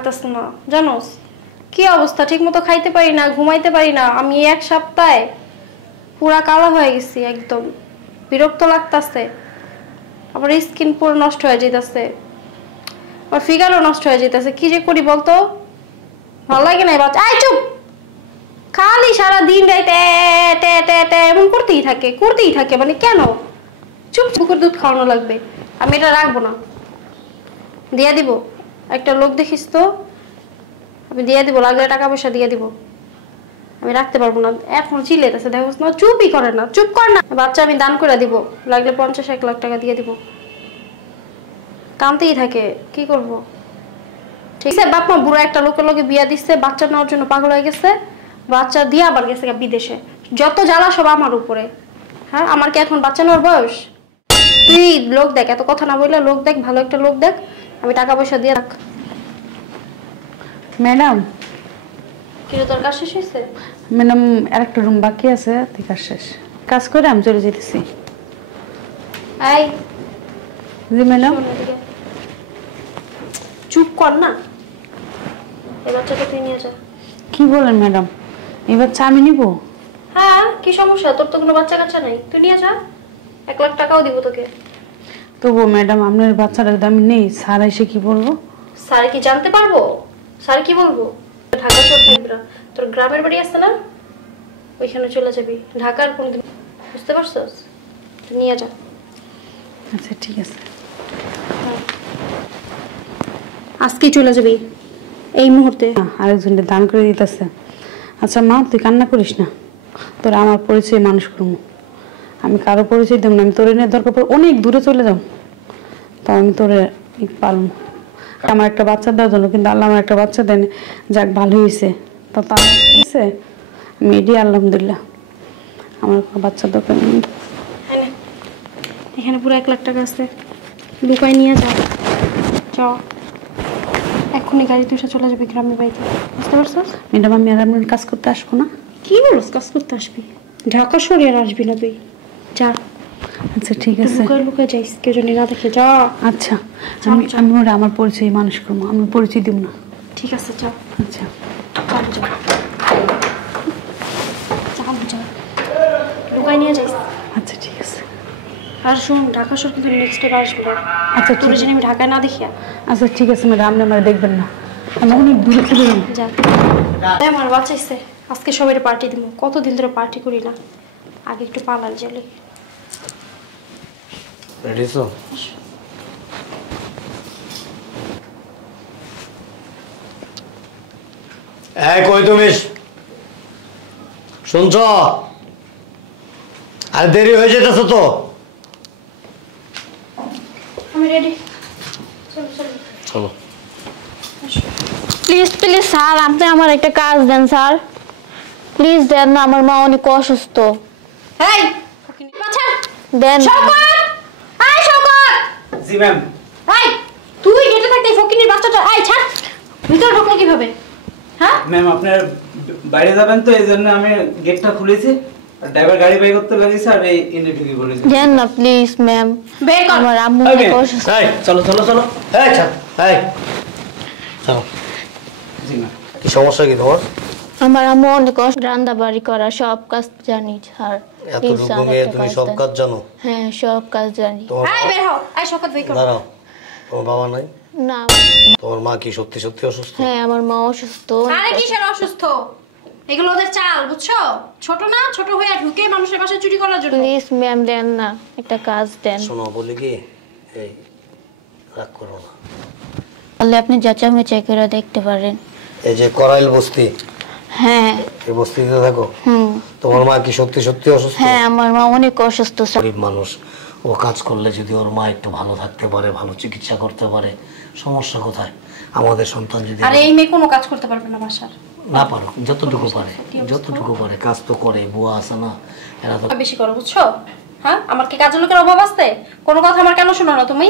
লাগতেছে না জানোস কি অবস্থা, ঠিক মতো খাইতে পারি না, ঘুমাইতে পারি না। আমি এক সপ্তাহে পুরা কালো হয়ে গেছি, একদম বিরক্ত লাগতেছে। আবার স্কিন পুরো নষ্ট হয়ে যেতেছে, আর ফিগারও নষ্ট হয়ে যেতেছে। কি যে করি বলতো, ভালো লাগে না। বাচ্চা আই চুপ, খালি সারা দিন এমন করতেই থাকে মানে কেন? চুপ পুকুর দুধ খাওয়ানো লাগবে, আমি এটা রাখবো না, দিয়ে দিব। একটা লোক দেখিস তো, আমি দিয়ে দিব, লাগলে টাকা পয়সা দিয়ে দিব, আমি রাখতে পারবো না। এখন চিল্লাইতেছে দেখো না, চুপই করে না, চুপ কর না। বাচ্চা আমি দান করে দিব, লাগলে 50-1 লাখ টাকা দিয়ে দিব। কানতেই থাকে, কি করব? ঠিক আছে, বাপ মা বুড়ো একটা লোকের লোকে বিয়া দিচ্ছে, বাচ্চা নেওয়ার জন্য পাগল হয়ে গেছে, বাচ্চা দিয়ে আবার গেছে বিদেশে। যত জ্বালা সব আমার উপরে। হ্যাঁ, আমার কি এখন বাচ্চা নেওয়ার বয়স? তুই লোক দেখ, এত কথা না বললে লোক দেখ, ভালো একটা লোক দেখ, আমি টাকা পয়সা দিয়ে রাখ। ম্যাডাম, কি রে, তোর কাজ শেষ হয়েছে? ম্যাডাম আর একটা রুম বাকি আছে, ঠিক আছে শেষ কাজ করে আমি চলে যেতেছি। এই জি ম্যাডাম। চুপ কর না, এই বাচ্চাটা তুই নিয়ে যা। কি বলেন ম্যাডাম, এই বাচ্চা আমি নিব? হ্যাঁ, কি সমস্যা? তোর তো কোনো বাচ্চা কাচ্চা নাই, তুই নিয়ে যা, 1 লাখ টাকাও দিব তোকে। তবু ম্যাডাম আপনার বাচ্চাটা যদি আমি নেই, স্যার এসে কি বলবো? স্যার কি জানতে পারবো? স্যার কি বলবো? ঢাকা শহর থাকবি না, তোর গ্রামের বাড়ি আছে না, ওইখানে চলে যাবি। ঢাকার কোনদিন, বুঝতে পারছস? তুই নিয়ে যা। আচ্ছা ঠিক আছে। আজকেই চলে যাবি, এই মুহূর্তে। আরেকজনকে দান করে দিতেছে। আচ্ছা মা, তুই কান্না করিস না, তোরা আমার পরিচয় মানুষ করবো। আমি কারো পরিচয় দেব না, আমি তোর নিয়ে দরকার পড়ে অনেক দূরে চলে যাও, তাও আমি তোরে পারবো। আমার একটা বাচ্চা দেওয়ার জন্য, কিন্তু আল্লাহ আমার একটা বাচ্চা দেন, যাক ভালো হয়েছে। তা তো আমার হয়েছে, মেডি আলহামদুলিল্লাহ, আমার বাচ্চা দরকার নেই। এখানে পুরো 1 লাখ টাকা আছে, লুকাই নিয়ে যা। চ, এক্ষুনি গাড়ি তুই চলে যাবি গ্রামের বাড়িতে, বুঝতে পারছস? ম্যাডাম আমি আর আপনার কাজ করতে আসবো না। কি বলস কাজ করতে আসবি? ঢাকা শহরে আর আসবি না তুই, যা। আচ্ছা ঠিক আছে, লুকায় লুকায় যাইস, কেউ জানি না দেখে, যা। আচ্ছা আমি আমি ওরা আমার পরিচয় মানুষ করবো, আমি পরিচয় দিব না। ঠিক আছে, যা। আচ্ছা যা, লুকায় নিয়ে যাইস। আচ্ছা ঠিক আছে। আর শোন, ঢাকা শহর কিন্তু নেক্সট ডে আসবো না। আচ্ছা তোর জন্য আমি ঢাকায় না দেখিয়া। আচ্ছা ঠিক আছে ম্যাডাম, আপনি আমার দেখবেন না, আমি অনেক দূরে চলে যাবো। যা, আমার বাঁচাইছে, আজকে সবাই পার্টি দিব, কতদিন ধরে পার্টি করি না, আগে একটু পালার জেলে। রেডি তো? কই তুমি শুনছ? আর দেরি হয়ে যেতেছে তো। আমি রেডি, চলো। প্লিজ প্লিজ স্যার, আপনি আমার একটা কাজ দেন স্যার, প্লিজ দেন না, আমার মা অনেক অসুস্থ। এই দেন। জি ম্যাম। এই তুই গেটে থাকতে ফকিনির বাচ্চাটা, এই ছাড়, ভিতরে ঢোকলো কিভাবে? হ্যাঁ ম্যাম, আপনার বাইরে যাবেন তো, এই জন্য আমি গেটটা খুলেছি, আর ড্রাইভার গাড়ি বাই করতে লাগিয়েছে, আর এই ইনে ঢুকে পড়েছে। দেন না প্লিজ ম্যাম, বের কর। আমার আম্মু অনেক অসুস্থ। এই চলো চলো চলো, এই ছাড়, এই চলো। জি ম্যাম। কি সমস্যা কি তোমার? আমার আম্মু অনেক অসুস্থ, রান্না বাড়ি করা সব কাজ জানি স্যার। এত রকমের তুমি সব কাজ জানো? হ্যাঁ সব কাজ জানি। এই বের হও, এই শকত বের কর। দাঁড়াও, তোমার বাবা নাই? না। তোমার মা কি সত্যি সত্যি অসুস্থ? হ্যাঁ আমার মা অসুস্থ। আরে কিসের অসুস্থ? এগুলো ওদের চাল, বুঝছো? ছোট না, ছোট হয়ে ঢুকে মানুষের বাসায় চুরি করার জন্য। প্লিজ ম্যাম দেন না, একটা কাজ দেন। শোনো বলি কি, এই রাগ করো না। তাহলে আপনি যাচাই করে দেখতে পারেন। এই যে করাইল বস্তি, হ্যাঁ। এই বস্তিতে থাকো? হুম। তোমার মা কি সত্যি সত্যি অসুস্থ? হ্যাঁ আমার মা অনেক অসুস্থ স্যার। গরিব মানুষ, ও কাজ করলে যদি ওর মা একটু ভালো থাকতে পারে, ভালো চিকিৎসা করতে পারে, সমস্যা কোথায়? আমাদের সন্তান যদি আরে এই মেয়ে কোনো কাজ করতে পারবে না বাসার। না পারো, যতটুকু পারে কাজ তো করে, বুয়া আছে না, এরা তো বেশি করো, বুঝছো? হ্যাঁ, আমার কি কাজের লোকের অভাব আছে? কোনো কথা আমার কেন শোনো না তুমি?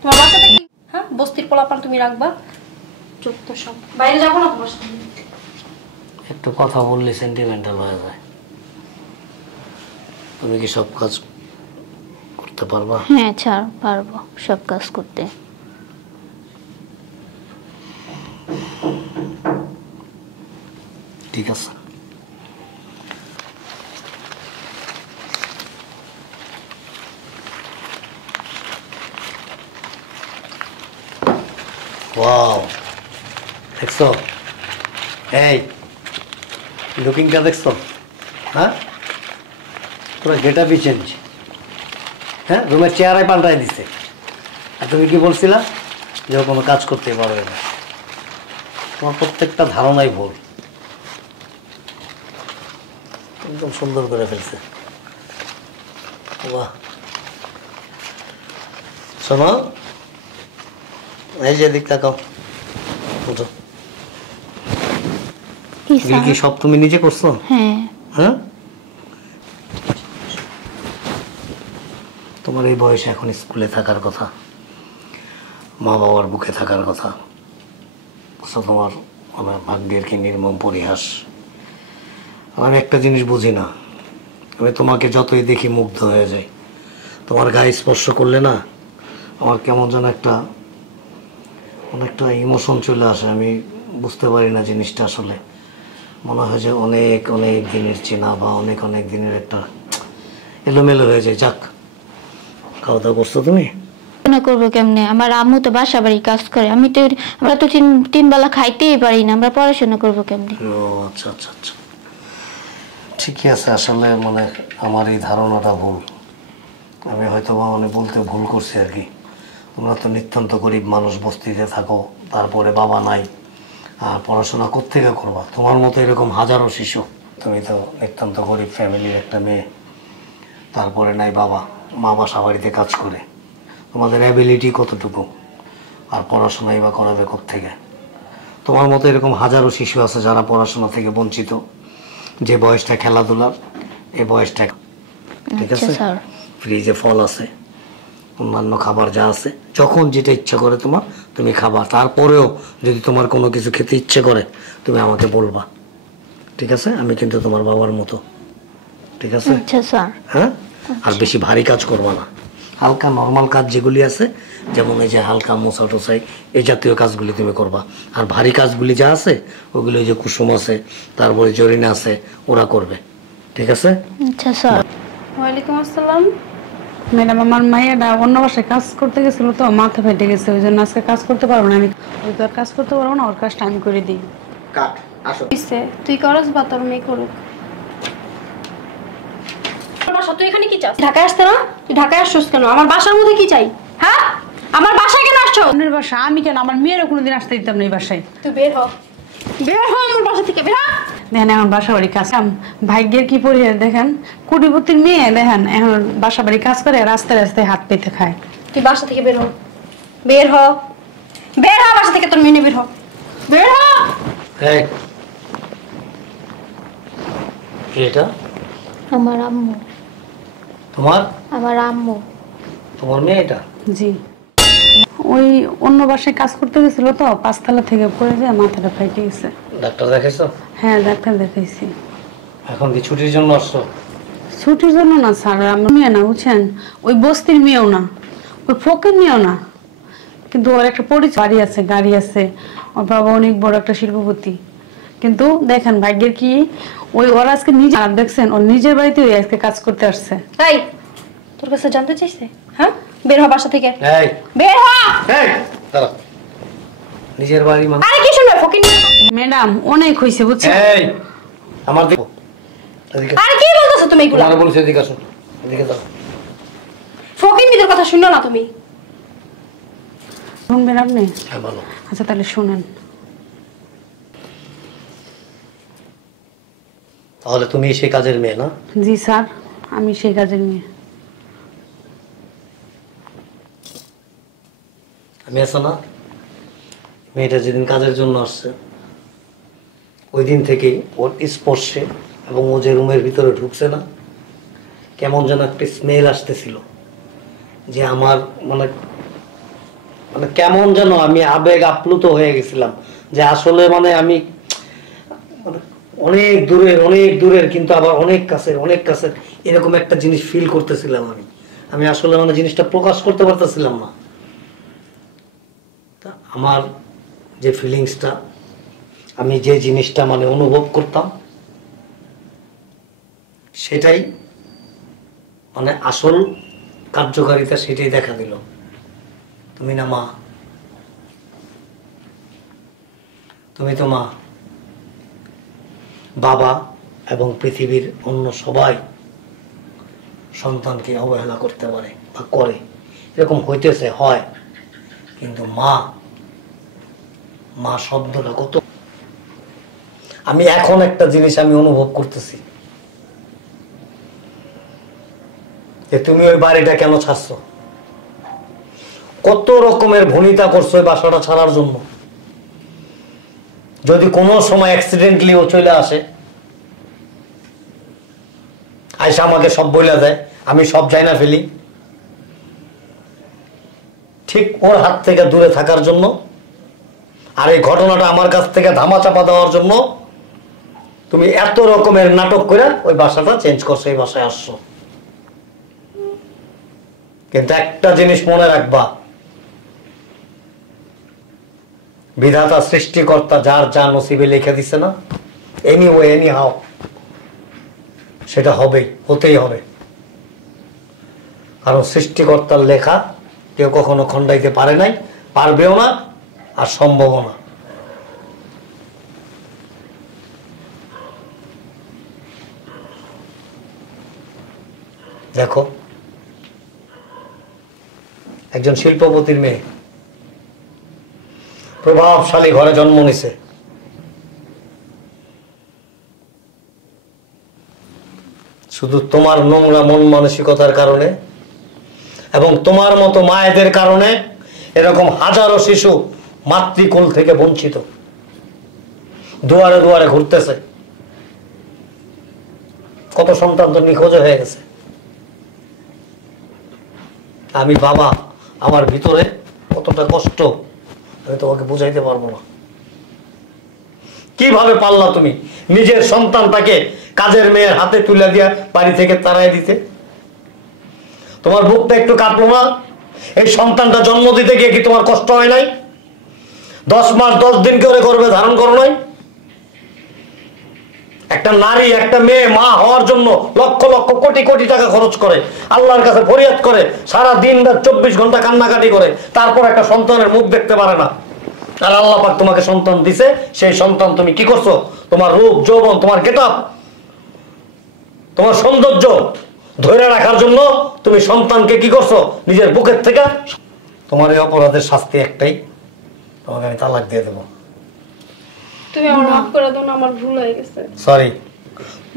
তোমার বাচ্চাটা কি, হ্যাঁ, বস্তির পোলাপান তুমি রাখবা? চুপ তো সব, বাইরে যাবো না তোমার সাথে। একটু কথা বললে সেন্টিমেন্টাল হয়ে যায়। তুমি কি সব কাজ করতে পারবা? হ্যাঁ স্যার পারবো সব কাজ করতে। ঠিক আছে। ওয়াও, দেখছো? এই লুকিংটা দেখছো? হ্যাঁ, পুরো গেটআপই চেঞ্জ। হ্যাঁ, রুমের চেয়ারাই পাল্টাই দিছে। আর তুমি কি বলছিলা যে ও কোনো কাজ করতে পারবে না? তোমার প্রত্যেকটা ধারণাই ভুল। একদম সুন্দর করে ফেলছে। বাহ, শোনো, এই যে দিক তাকাও, বুঝো কি সব তুমি নিজে করছো? হ্যাঁ। হ্যাঁ, তোমার এই বয়সে এখন স্কুলে থাকার কথা, মা বাবার বুকে থাকার কথা, তোমার আমার ভাগ্যের কি নির্মম পরিহাস। আমি একটা জিনিস বুঝি না, আমি তোমাকে যতই দেখি মুগ্ধ হয়ে যাই, তোমার গায়ে স্পর্শ করলে না আমার কেমন যেন একটা অনেকটা ইমোশন চলে আসে। আমি বুঝতে পারি না জিনিসটা, আসলে মনে হয় যে অনেক অনেক দিনের চেনা বা অনেক অনেক দিনের একটা এলোমেলো হয়ে যায়। যাক, খাওয়া দাওয়া করছো তুমি? না করবো কেমনে? আমার আম্মু তো বাসা বাড়ি কাজ করে, আমরা তো তিন বেলা খাইতেই পারি না, আমরা পড়াশোনা করবো কেমনে? ও আচ্ছা আচ্ছা আচ্ছা, ঠিকই আছে। আসলে মানে আমার এই ধারণাটা ভুল, আমি হয়তো বা মানে বলতে ভুল করছি আর কি। তোমরা তো নিতান্ত গরিব মানুষ, বস্তিতে থাকো, তারপরে বাবা নাই, আর পড়াশোনা কোত্থেকে করবা? তোমার মতো এরকম হাজারো শিশু, তুমি তো নিতান্ত গরিব ফ্যামিলির একটা মেয়ে, তারপরে নাই বাবা, মা বাসা বাড়িতে কাজ করে, তোমাদের অ্যাবিলিটি কতটুকু? আর পড়াশোনাই বা করাবে কোত্থেকে? তোমার মতো এরকম হাজারো শিশু আছে যারা পড়াশোনা থেকে বঞ্চিত, যে বয়সটা খেলাধুলার, এই বয়সটা। ঠিক আছে, ফ্রিজে ফল আছে, অন্যান্য খাবার যা আছে, যখন যেটা ইচ্ছা করে তোমার তুমি খাবা। তারপরেও যদি তোমার কোনো কিছু খেতে ইচ্ছে করে তুমি আমাকে বলবা, ঠিক আছে? আমি কিন্তু তোমার বাবার মতো, ঠিক আছে? আচ্ছা স্যার। হ্যাঁ, আর বেশি ভারী কাজ করবা না, হালকা নর্মাল কাজ যেগুলি আছে, যেমন এই যে হালকা মোছা টোছাই, এই জাতীয় কাজগুলি তুমি করবা। আর ভারী কাজগুলি যা আছে ওগুলো ওই যে কুসুম আছে, তারপরে জরিনা আছে, ওরা করবে, ঠিক আছে? আচ্ছা স্যার। ওয়ালাইকুম আসসালাম। ম্যাডাম, আমার মাইয়াটা অন্য বাসায় কাজ করতে গেছিল তো, মাথা ফেটে গেছে, ওই জন্য আজকে কাজ করতে পারবো না। আমি ওই তো আর কাজ করতে পারবো না, ওর কাজটা আমি করে দিই। কাট আসো। তুই করস বা তোর মেয়ে করুক। তুই এখানে কি চাস? ঢাকায় আসতে না? তুই ঢাকায় আসছিস কেন? আমার বাসার মধ্যে কি চাই? হ্যাঁ, আমার বাসায় কেন আসছো? আপনার বাসা আমি কেন? আমার মেয়েরও কোনোদিন আসতে দিতাম না এই বাসায়। তুই বের হ, বের হ আমার বাসা থেকে, বের হ। দেখেন এখন বাসা বাড়ি কাজ, ভাগ্যের কি পরিহাস দেখেন, কোটিপতির মেয়ে দেখেন এখন বাসা বাড়ি কাজ করে, রাস্তায় রাস্তায় হাত পেতে খায়। তুই বাসা থেকে বের হ, বের হ, বের হ বাসা থেকে, তোর মেয়ে নিয়ে বের হ, বের হ। এই কি এটা? আমার আম্মু। তোমার? আমার আম্মু। তোমার মেয়ে এটা? জি, ওই অন্য বাসায় কাজ করতে গেছিল তো, পাঁচতলা থেকে পড়ে যায় মাথাটা ফেটে গেছে। ডাক্তার দেখাইছো? হ্যাঁ, ডাক্তার দেখাইছি। এখন কি ছুটির জন্য আসছো? ছুটির জন্য না স্যার, আমার মেয়ে না বুঝছেন, ওই বস্তির মেয়েও না, ওই ফকির মেয়েও না, কিন্তু ওর একটা পরিচয়, বাড়ি আছে, গাড়ি আছে, ওর বাবা অনেক বড় একটা শিল্পপতি। কিন্তু দেখেন ভাগ্যের কি, ওরা আজকে নিজে আর দেখছেন, ওর নিজের বাড়িতে আজকে কাজ করতে আসছে। এই তোর কাছে জানতে চাইছে? হ্যাঁ, বের হ বাসা থেকে, এই বের হ। এই দাঁড়া, নিজের বাড়ি মানে? আরে কি শুনবে ফকির? ম্যাডাম অনেক হয়েছে বুঝছেন। এই আমার দেখো, এদিকে। আরে কি বলতেছো তুমি এগুলা? তোমার বলছি এদিকে আসো, এদিকে দাও। ফকির মিদের কথা শুনো না তুমি? শুনবেন আপনি? হ্যাঁ ভালো। আচ্ছা তাহলে শুনেন। তাহলে তুমি সেই কাজের মেয়ে না? জি স্যার, আমি সেই কাজের মেয়ে। আমি আছো না, মেয়েটা যেদিন কাজের জন্য আসছে ওই দিন থেকেই ওর স্পর্শে এবং ও যে রুমের ভিতরে ঢুকছে না, কেমন যেন একটা স্মেল আসতেছিল, যে আমার মানে মানে কেমন যেন আমি আবেগ আপ্লুত হয়ে গেছিলাম, যে আসলে মানে আমি মানে অনেক দূরের কিন্তু আবার অনেক কাছের এরকম একটা জিনিস ফিল করতেছিলাম। আমি আসলে মানে জিনিসটা প্রকাশ করতে পারতেছিলাম না। আমার যে ফিলিংসটা আমি যে জিনিসটা মানে অনুভব করতাম সেটাই মানে আসল কার্যকারিতা সেটাই দেখা দিল। তুমি না মা, তুমি তো মা। বাবা এবং পৃথিবীর অন্য সবাই সন্তানকে অবহেলা করতে পারে বা করে, এরকম হইতেছে, হয়, কিন্তু মা, মা শব্দটা কত। আমি এখন একটা জিনিস আমি অনুভব করতেছি যে তুমি ওই বাড়িটা কেন ছাড়ছো, কত রকমের ভনিতা করছো ওই বাসাটা ছাড়ার জন্য। যদি কোনো সময় অ্যাক্সিডেন্টলি ও চলে আসে, আয়সা আমাকে সব বইলা দেয়, আমি সব যাই না ফেলি, ঠিক ওর হাত থেকে দূরে থাকার জন্য আর এই ঘটনাটা আমার কাছ থেকে ধামাচাপা দেওয়ার জন্য তুমি এত রকমের নাটক করে ওই বাসাটা চেঞ্জ করছো, এই বাসায় আসছো। কিন্তু একটা জিনিস মনে রাখবা, বিধাতা সৃষ্টিকর্তা যার যা নসিবে লিখে দিছে না, এনিওয়ে এনি হাও, সেটা হবেই, হতেই হবে। কারণ সৃষ্টিকর্তার লেখা কেউ কখনো খণ্ডাইতে পারে নাই, পারবেও না, আর সম্ভবও না। দেখো, একজন শিল্পপতির মেয়ে, প্রভাবশালী ঘরে জন্ম নিছে, শুধু তোমার নোংরা মন মানসিকতার কারণে এবং তোমার মতো মায়েদের কারণে এরকম হাজারো শিশু মাতৃকুল থেকে বঞ্চিত, দুয়ারে দুয়ারে ঘুরতেছে। কত সন্তান তো নিখোঁজ হয়ে গেছে। আমি বাবা, আমার ভিতরে কতটা কষ্ট আমি তোমাকে বুঝাইতে পারবো না। কিভাবে পারলা তুমি নিজের সন্তানটাকে কাজের মেয়ের হাতে তুলে দিয়া বাড়ি থেকে তাড়াই দিতে? তোমার বুকটা একটু কাঁপলো না? এই সন্তানটা জন্ম দিতে গিয়ে কি তোমার কষ্ট হয় নাই? 10 মাস 10 দিন করে গর্ভে ধারণ করো নাই? একটা নারী, একটা মেয়ে মা হওয়ার জন্য লক্ষ লক্ষ কোটি কোটি টাকা খরচ করে, আল্লাহর কাছে ফরিয়াদ করে, সারা দিন রাত 24 ঘন্টা কান্নাকাটি করে, তারপর একটা সন্তানের মুখ দেখতে পারে না। আর আল্লাহ পাক তোমাকে সন্তান দিছে, সেই সন্তান তুমি কি করছো? তোমার রূপ যৌবন, তোমার গেটআপ, তোমার সৌন্দর্য ধরে রাখার জন্য তুমি সন্তানকে কি করছো? নিজের বুকের থেকে। তোমার এই অপরাধের শাস্তি একটাই, তোমাকে আমি তালাক দিয়ে দেবো। তুমি আমার মাফ করে দাও না, আমার ভুল হয়ে গেছে। সরি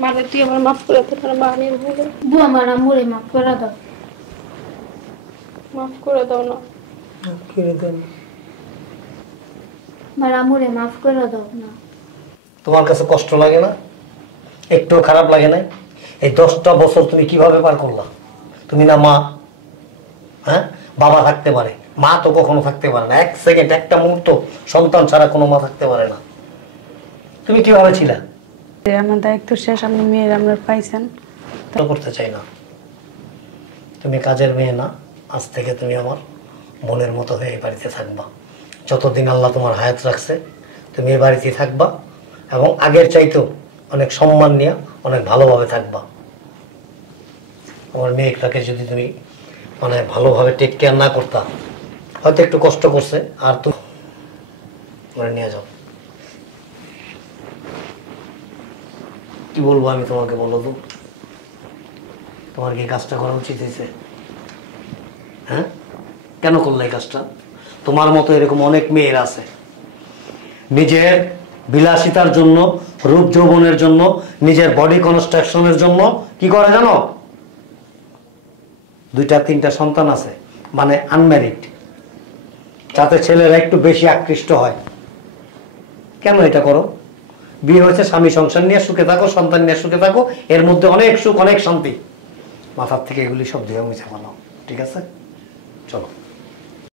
মানে তুই আমার মাফ করে দে, মা, আমি ভুল, বউ আমার আম্মুরে মাফ করে দাও, মাফ করে দাও না। আমার আম্মুরে মাফ করে দাও না। তোমার কাছে কষ্ট লাগে না? একটু খারাপ লাগে না? এই 10টা বছর তুমি কিভাবে পার করলা? তুমি না মা? হ্যাঁ, বাবা থাকতে পারে, মা তো কখনো থাকতে পারে না। 1 সেকেন্ড, একটা মুহূর্ত সন্তান ছাড়া কোনো মা থাকতে পারে না। তুমি কিভাবে ছিলা? আমার দায়িত্ব শেষ, আপনি মেয়ের আমরা পাইছেন, করতে চাই না। তুমি কাজের মেয়ে না, আজ থেকে তুমি আমার বোনের মতো হয়ে এই বাড়িতে থাকবা। যতদিন আল্লাহ তোমার হায়াত রাখছে তুমি এই বাড়িতে থাকবা এবং আগের চাইতেও অনেক সম্মান নিয়ে অনেক ভালোভাবে থাকবা। আমার মেয়েটাকে যদি তুমি মানে ভালোভাবে টেক কেয়ার না করতা, হয়তো একটু কষ্ট করছে, আর তুমি নিয়ে যাও। কি বলবো আমি তোমাকে, বলো তো? তোমার কি কাজটা করা উচিত হয়েছে? হ্যাঁ, কেন করলে এই কাজটা? তোমার মতো এরকম অনেক মেয়ের আছে, নিজের বিলাসিতার জন্য, রূপ যৌবনের জন্য, নিজের বডি কনস্ট্রাকশনের জন্য কি করে জানো? 2-3টা সন্তান আছে, মানে আনম্যারিড, যাতে ছেলেরা একটু বেশি আকৃষ্ট হয়। কেন এটা করো? বিয়ে হয়েছে, স্বামী সংসার নিয়ে সুখে থাকো, সন্তান নিয়ে সুখে থাকো, এর মধ্যে অনেক সুখ, অনেক শান্তি। মাথার থেকে এগুলি সব ধুয়ে মুছে ফেলো, ঠিক আছে? চলো।